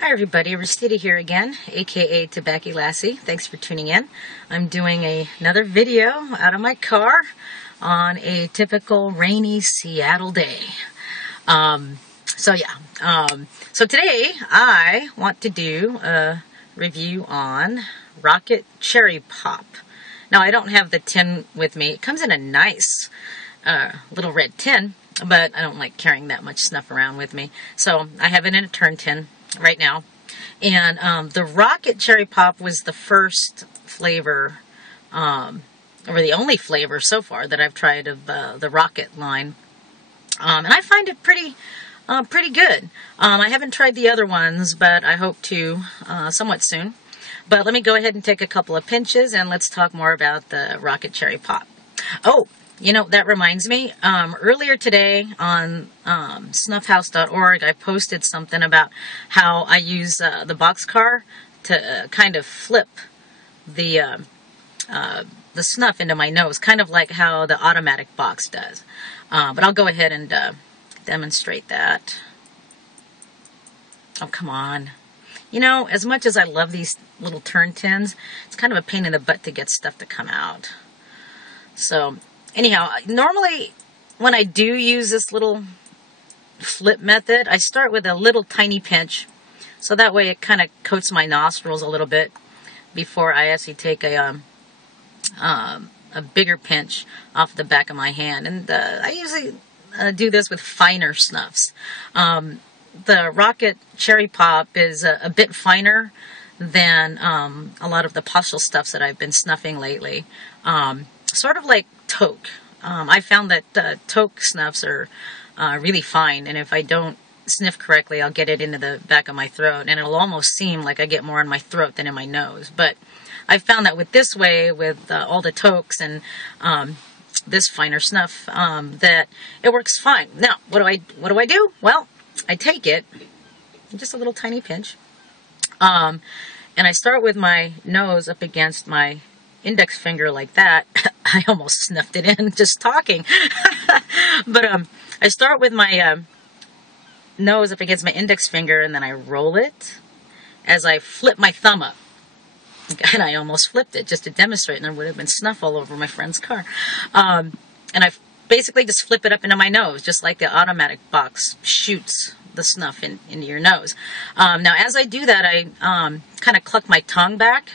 Hi everybody, Rosita here again, aka Tobacco Lassie. Thanks for tuning in. I'm doing another video out of my car on a typical rainy Seattle day. So today I want to do a review on Rockit Cherry Pop. Now I don't have the tin with me. It comes in a nice little red tin, but I don't like carrying that much snuff around with me. So I have it in a turn tin right now. And the Rockit Cherry Pop was the first flavor, or the only flavor so far that I've tried of the Rockit line. And I find it pretty good. I haven't tried the other ones, but I hope to somewhat soon. But let me go ahead and take a couple of pinches and let's talk more about the Rockit Cherry Pop. Oh, you know, that reminds me, earlier today on snuffhouse.org, I posted something about how I use the Boxcar to kind of flip the snuff into my nose, kind of like how the automatic box does. But I'll go ahead and demonstrate that. Oh, come on. You know, as much as I love these little turn tins, it's kind of a pain in the butt to get stuff to come out. So anyhow, normally when I do use this little flip method, I start with a little tiny pinch. So that way it kind of coats my nostrils a little bit before I actually take a bigger pinch off the back of my hand. And I usually do this with finer snuffs. The Rockit Cherry Pop is a bit finer than a lot of the partial stuffs that I've been snuffing lately. Sort of like Toke. I found that Toke snuffs are really fine, and if I don't sniff correctly, I'll get it into the back of my throat, and it'll almost seem like I get more in my throat than in my nose. But I found that with this way, with all the Tokes and this finer snuff, that it works fine. Now, what do I do? Well, I take it, just a little tiny pinch, and I start with my nose up against my index finger like that. I almost snuffed it in just talking. But I start with my nose up against my index finger, and then I roll it as I flip my thumb up. And I almost flipped it just to demonstrate, and there would have been snuff all over my friend's car. And I basically just flip it up into my nose, just like the automatic box shoots the snuff into your nose. Now, as I do that, I kind of cluck my tongue back.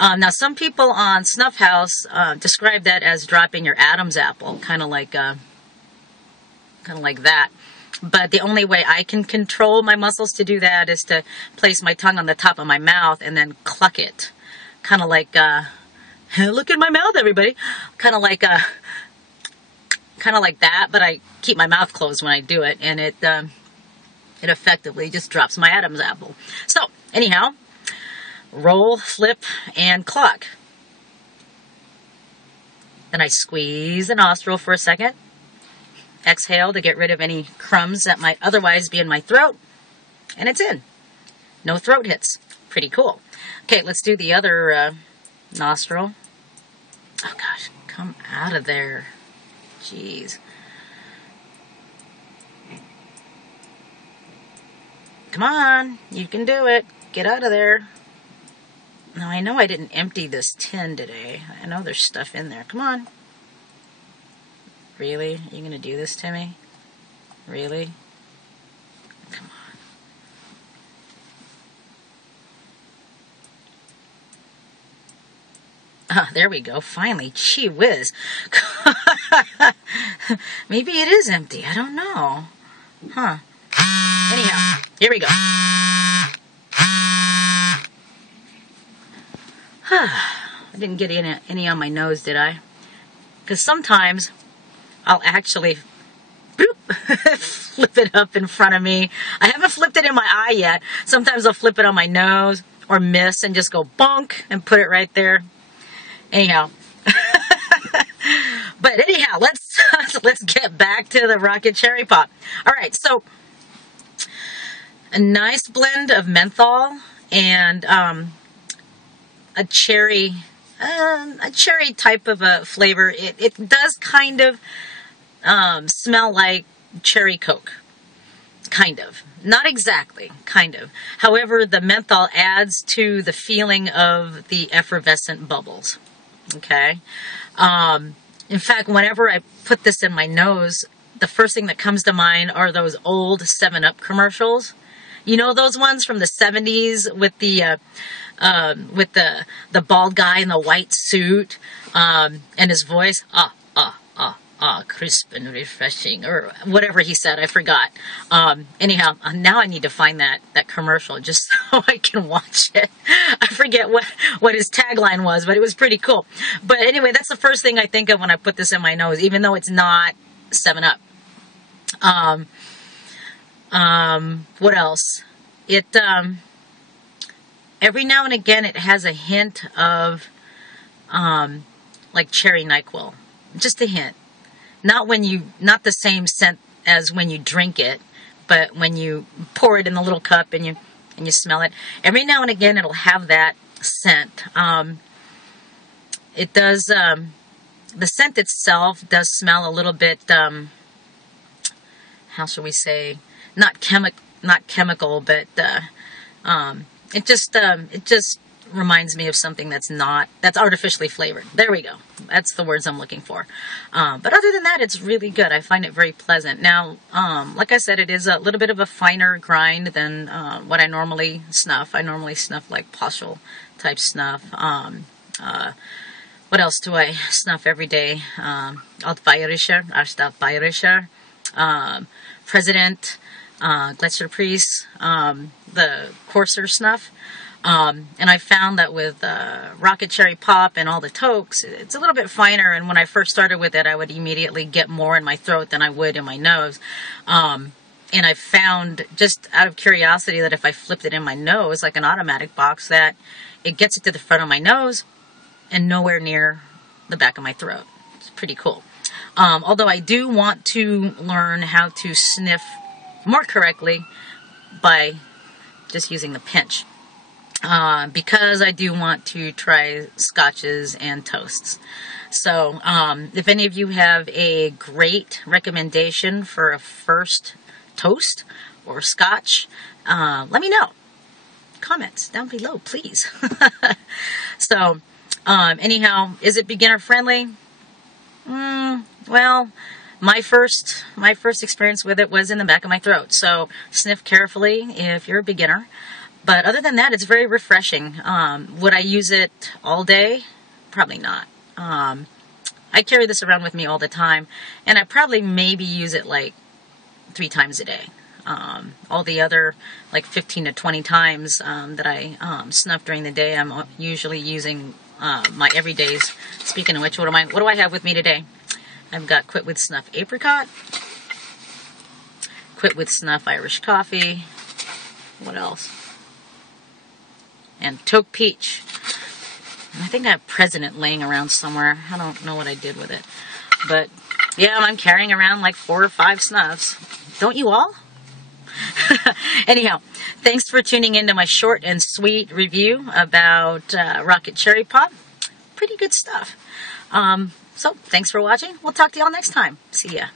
Now, some people on Snuff House describe that as dropping your Adam's apple, kind of like that. But the only way I can control my muscles to do that is to place my tongue on the top of my mouth and then cluck it, kind of like look at my mouth, everybody, kind of like that. But I keep my mouth closed when I do it, and it effectively just drops my Adam's apple. So anyhow. Roll, flip, and cluck. Then I squeeze the nostril for a second. Exhale to get rid of any crumbs that might otherwise be in my throat. And it's in. No throat hits. Pretty cool. Okay, let's do the other nostril. Oh gosh, come out of there. Jeez. Come on, you can do it. Get out of there. Now, I know I didn't empty this tin today. I know there's stuff in there. Come on. Really? Are you going to do this to me? Really? Come on. Ah, there we go. Finally. Gee whiz. Maybe it is empty. I don't know. Huh. Anyhow, here we go. I didn't get any on my nose, did I? Because sometimes I'll actually flip it up in front of me. I haven't flipped it in my eye yet. Sometimes I'll flip it on my nose or miss and just go bonk and put it right there. Anyhow. But anyhow, let's get back to the Rockit Cherry Pop. All right, so a nice blend of menthol and a cherry type of a flavor. It does kind of smell like cherry Coke. Kind of. Not exactly, kind of. However, the menthol adds to the feeling of the effervescent bubbles. Okay? In fact, whenever I put this in my nose, the first thing that comes to mind are those old 7-Up commercials. You know, those ones from the 70s with the bald guy in the white suit, and his voice, crisp and refreshing, or whatever he said, I forgot. Anyhow, now I need to find that commercial just so I can watch it. I forget what his tagline was, but it was pretty cool. But anyway, that's the first thing I think of when I put this in my nose, even though it's not 7-Up. What else? It, every now and again, it has a hint of, like cherry NyQuil. Just a hint. Not the same scent as when you drink it, but when you pour it in the little cup and you smell it. Every now and again, it'll have that scent. It does, the scent itself does smell a little bit, how shall we say, not chemical, but it just reminds me of something that's artificially flavored. There we go. That's the words I'm looking for. But other than that, it's really good. I find it very pleasant. Now, like I said, it is a little bit of a finer grind than what I normally snuff. I normally snuff like Poschel type snuff. What else do I snuff every day? Altbayerischer, Bayerischer, President, Gletscherpriest, the coarser snuff. And I found that with Rockit Cherry Pop and all the tokes, it's a little bit finer. And when I first started with it, I would immediately get more in my throat than I would in my nose. And I found, just out of curiosity, that if I flipped it in my nose, like an automatic box, that it gets it to the front of my nose and nowhere near the back of my throat. It's pretty cool. Although I do want to learn how to sniff more correctly by just using the pinch. Because I do want to try scotches and toasts. So, if any of you have a great recommendation for a first toast or scotch, let me know. Comments down below, please. So, anyhow, is it beginner friendly? Well, my first experience with it was in the back of my throat. So, sniff carefully if you're a beginner. But other than that, it's very refreshing. Would I use it all day? Probably not. I carry this around with me all the time, and I probably maybe use it like 3 times a day. All the other like 15 to 20 times that I snuff during the day, I'm usually using my everydays. Speaking of which, what do I have with me today? I've got Quit With Snuff Apricot, Quit With Snuff Irish Coffee. What else? And Toke Peach. I think I have President laying around somewhere. I don't know what I did with it. But, yeah, I'm carrying around like 4 or 5 snuffs. Don't you all? Anyhow, thanks for tuning in to my short and sweet review about Rockit Cherry Pop. Pretty good stuff. So, thanks for watching. We'll talk to y'all next time. See ya.